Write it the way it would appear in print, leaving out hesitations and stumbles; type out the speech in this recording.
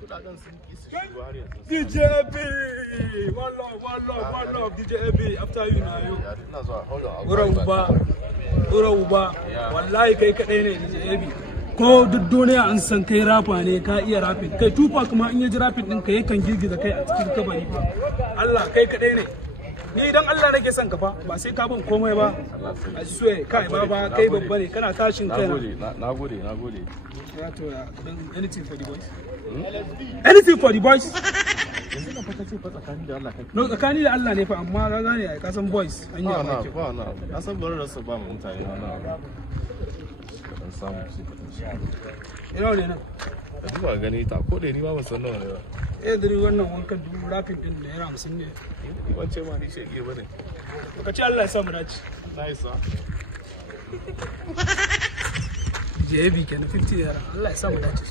kudaden sun ki su shigo har yanzu. DJ AB, one love, DJ AB, after you now. Ina zuwa, hold on. Ura uba, wallahi kai kadai ne DJ AB. Ko duk duniya an san kai rafa ne, ka iya rapid. Kai Tupac kuma in ya ji rapid ɗinka yakan girgiza kai a cikin kabari fa. Allah kai kadai ne. Ni dan Allah nake son ka fa, ba sai ka bin komai ba. I swear, kai baba, kai babba ne, kana tashin kai na. Nagode. Ya to ya, anything for the boys. Anything for the boys. Yanzu na fata ce fa tsakani da Allah kai. No, tsakani da Allah ne fa, amma ka gane ai ka san boys an yi Ba amaki. na. Na san bari da su ba mu mutane na. Dan samu su fita. Ina ne nan. Ka duba gani ta ko da ni ba ban san nawa ne ba. Dare wannan wankan dubu rapid din da yana 50 ne. Ni ban ce ma ni shege bane. Ka ce Allah ya sa mu dace. Nice. JB kenan 50 naira. Allah ya sa mu dace.